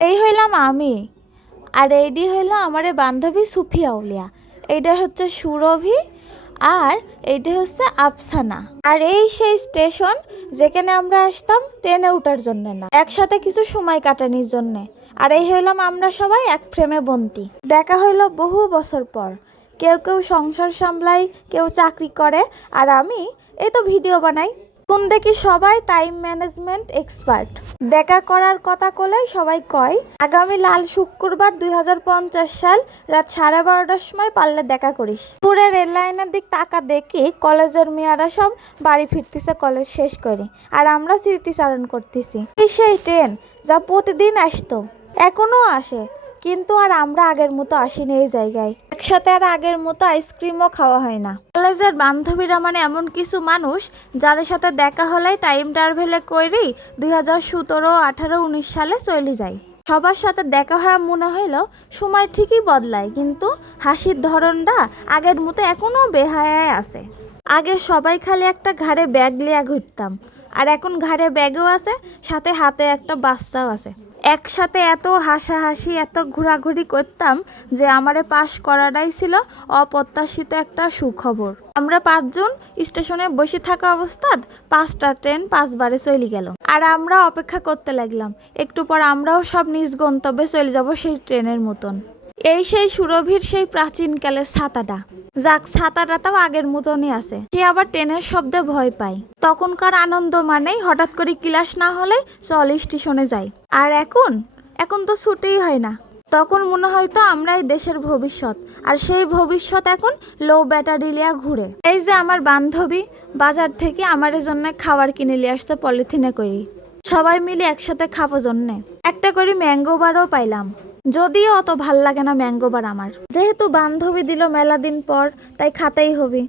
এই হইলাম আমি। আর এইটি হইল আমার বান্ধবী সুফিয়া উলিয়া এইটা হচ্ছে সুরভি আর এইটা হচ্ছে আফসানা। আর এই সেই স্টেশন যেখানে আমরা আসতাম ট্রেনে ওঠার জন্য না, একসাথে কিছু সময় কাটানোর জন্য। আর এই হইলাম আমরা সবাই এক ফ্রেমে বন্দি দেখা হইল বহু বছর পর। কেউ কেউ সংসার সামলাই, কেউ চাকরি করে, আর আমি এই তো ভিডিও বানাই। কোন দেখি সবাই টাইম ম্যানেজমেন্ট এক্সপার্ট দেখা করার কথা কলেই সবাই কয়, আগামী লাল শুক্রবার দুই হাজার পঞ্চাশ সাল রাত সাড়ে বারোটার সময় পারলে দেখা করিস। পুরে রেল লাইনের দিক টাকা দেখি কলেজের মেয়েরা সব বাড়ি ফিরতেছে কলেজ শেষ করে, আর আমরা স্মৃতিচারণ করতেছি। সেই ট্রেন যা প্রতিদিন আসতো, এখনও আসে, কিন্তু আর আমরা আগের মতো আসিনি এই জায়গায়। একসাথে আর আগের মতো আইসক্রিমও খাওয়া হয় না। কলেজের বান্ধবীরা মানে এমন কিছু মানুষ যাদের সাথে দেখা হলে টাইম ট্রাভেলে করি দুই হাজার সতেরো, আঠারো, উনিশ সালে চলে যায়। সবার সাথে দেখা হয় মনে হইল সময় ঠিকই বদলায়, কিন্তু হাসির ধরনটা আগের মতো এখনও বেহায়ায় আছে। আগে সবাই খালি একটা ঘাড়ে ব্যাগ লিয়া ঘুরতাম, আর এখন ঘাড়ে ব্যাগও আছে, সাথে হাতে একটা বাচ্চাও আছে। একসাথে এত হাসাহাসি, এত ঘোরাঘুরি করতাম যে আমারে পাশ করাটাই ছিল অপ্রত্যাশিত একটা সুখবর। আমরা পাঁচজন স্টেশনে বসে থাকা অবস্থাত পাঁচটা ট্রেন পাঁচবারে চলে গেল। আর আমরা অপেক্ষা করতে লাগলাম। একটু পর আমরাও সব নিজ গন্তব্যে চলে যাব সেই ট্রেনের মতন। এই সেই সুরভির সেই প্রাচীনকালের ছাতাটা। যাক, ছাতাটা তাও আগের মতনই আছে। সে আবার ট্রেনের শব্দে ভয় পায়। তখনকার আনন্দ মানেই হঠাৎ করে ক্লাস না হলে চল স্টেশনে যাই। আর এখন? এখন তো ছুটেই হয় না। তখন মনে হয়তো আমরাই দেশের ভবিষ্যৎ। আর সেই ভবিষ্যৎ এখন লো ব্যাটারি লিয়া ঘুরে। এই যে আমার বান্ধবী, বাজার থেকে আমার জন্য খাবার কিনে নিয়ে আসতে পলিথিনে করি সবাই মিলে একসাথে খাব জন্যে। একটা করে ম্যাঙ্গো বারও পাইলাম। যদিও অত ভালো লাগে না ম্যাঙ্গো বার আমার। যেহেতু বান্ধবী দিল মেলা দিন পর, তাই খাতেই হবে।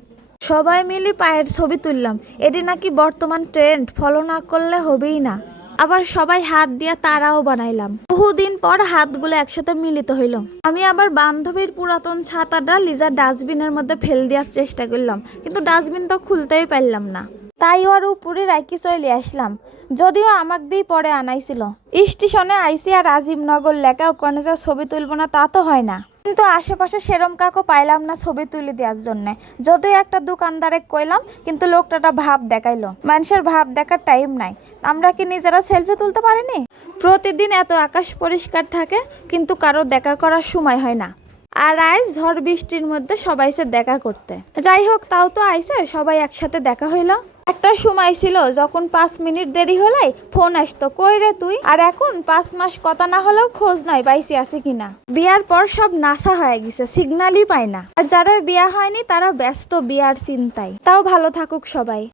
সবাই মিলে পায়ের ছবি তুললাম। এটি নাকি বর্তমান ট্রেন্ড, ফলো না করলে হবেই না। আবার সবাই হাত দিয়া তারাও বানাইলাম। বহুদিন পর হাতগুলো একসাথে মিলিত হইল। আমি আবার বান্ধবীর পুরাতন ছাতাটা লিজার ডাস্টবিনের মধ্যে ফেল দেওয়ার চেষ্টা করলাম, কিন্তু ডাস্টবিন তো খুলতেই পারলাম না। তাই ওর উপরে রাখি চলে আসলাম। যদিও আমাক দিয়ে পরে আনাইছিল। স্টেশনে আইসি আর রাজীবনগর লেখা ওখানে যা ছবি তুলব না তা তো হয় না। কিন্তু আশেপাশে সেরম কাকও পাইলাম না ছবি তুলে দেওয়ার জন্য। যদিও একটা দোকানদারে কইলাম, কিন্তু লোকটাটা ভাব দেখাইলো। মানুষের ভাব দেখার টাইম নাই। আমরা কি নিজেরা সেলফি তুলতে পারিনি? প্রতিদিন এত আকাশ পরিষ্কার থাকে, কিন্তু কারও দেখা করার সময় হয় না। আর আজ ঝড় বৃষ্টির মধ্যে সবাই সে দেখা করতে। যাই হোক, তাও তো আইসে, সবাই একসাথে দেখা হইল। একটা সময় ছিল, যখন পাঁচ মিনিট দেরি হলে ফোন আসতো, কই রে তুই? আর এখন পাঁচ মাস কথা না হলেও খোঁজ নাই বাইসি আছে কিনা। বিয়ার পর সব নাসা হয়ে গেছে সিগন্যালই পায় না। আর যারা বিয়া হয়নি, তারা ব্যস্ত বিয়ার চিন্তায়। তাও ভালো থাকুক সবাই।